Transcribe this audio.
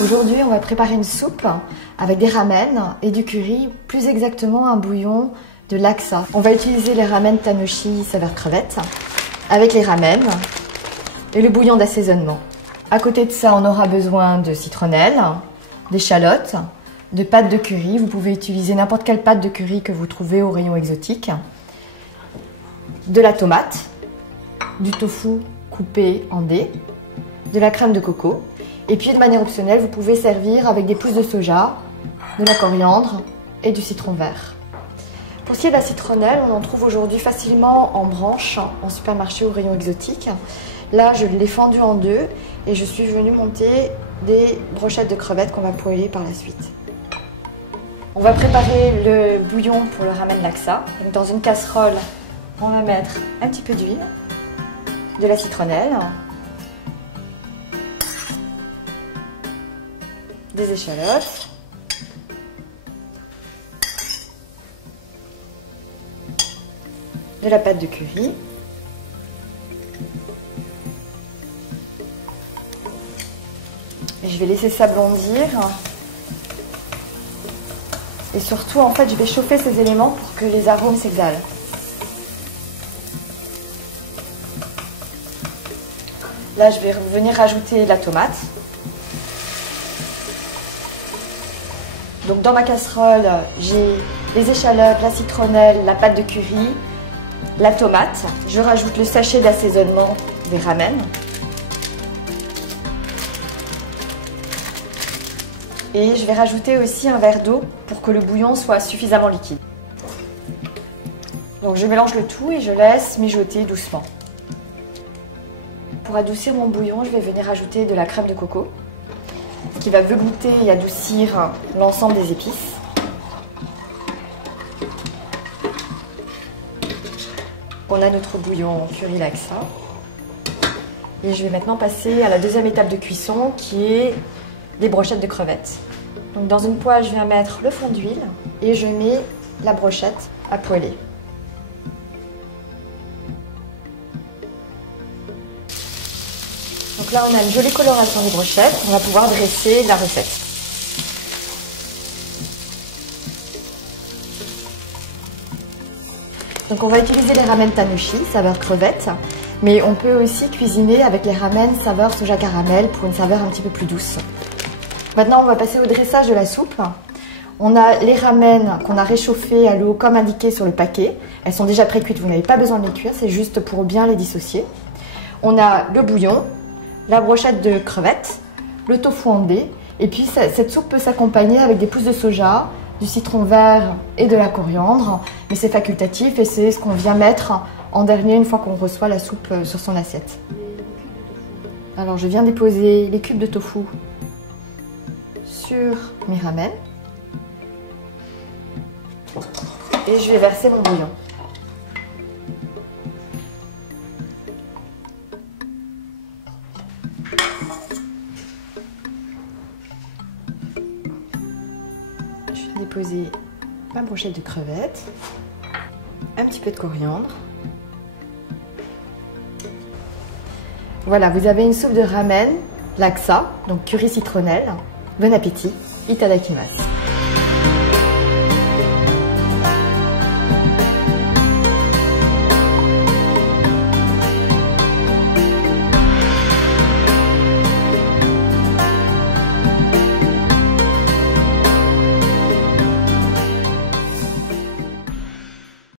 Aujourd'hui, on va préparer une soupe avec des ramen et du curry, plus exactement un bouillon de laksa. On va utiliser les ramen Tanoshi saveur crevette avec les ramen et le bouillon d'assaisonnement. À côté de ça, on aura besoin de citronnelle, d'échalotes, de pâte de curry. Vous pouvez utiliser n'importe quelle pâte de curry que vous trouvez au rayon exotique, de la tomate, du tofu coupé en dés, de la crème de coco. Et puis de manière optionnelle, vous pouvez servir avec des pousses de soja, de la coriandre et du citron vert. Pour ce qui est de la citronnelle, on en trouve aujourd'hui facilement en branche en supermarché ou rayon exotique. Là, je l'ai fendue en deux et je suis venue monter des brochettes de crevettes qu'on va poêler par la suite. On va préparer le bouillon pour le ramen laksa. Donc dans une casserole, on va mettre un petit peu d'huile, de la citronnelle, des échalotes, de la pâte de curry, et je vais laisser ça blondir. Et surtout, en fait, je vais chauffer ces éléments pour que les arômes s'exhalent. Là, je vais venir rajouter la tomate. Donc dans ma casserole, j'ai les échalotes, la citronnelle, la pâte de curry, la tomate. Je rajoute le sachet d'assaisonnement des ramen. Et je vais rajouter aussi un verre d'eau pour que le bouillon soit suffisamment liquide. Donc je mélange le tout et je laisse mijoter doucement. Pour adoucir mon bouillon, je vais venir ajouter de la crème de coco, qui va velouter et adoucir l'ensemble des épices. On a notre bouillon curry laksa. Et je vais maintenant passer à la deuxième étape de cuisson qui est des brochettes de crevettes. Donc dans une poêle, je viens mettre le fond d'huile et je mets la brochette à poêler. Donc là, on a une jolie coloration des brochettes. On va pouvoir dresser la recette. Donc on va utiliser les ramen Tanoshi, saveur crevette. Mais on peut aussi cuisiner avec les ramen saveur soja caramel pour une saveur un petit peu plus douce. Maintenant, on va passer au dressage de la soupe. On a les ramen qu'on a réchauffés à l'eau comme indiqué sur le paquet. Elles sont déjà pré-cuites, vous n'avez pas besoin de les cuire, c'est juste pour bien les dissocier. On a le bouillon, la brochette de crevettes, le tofu en dés. Et puis cette soupe peut s'accompagner avec des pousses de soja, du citron vert et de la coriandre. Mais c'est facultatif et c'est ce qu'on vient mettre en dernier une fois qu'on reçoit la soupe sur son assiette. Alors je viens déposer les cubes de tofu sur mes ramen. Et je vais verser mon bouillon. Je vais déposer ma brochette de crevettes, un petit peu de coriandre. Voilà, vous avez une soupe de ramen laksa, donc curry citronnelle. Bon appétit, itadakimasu.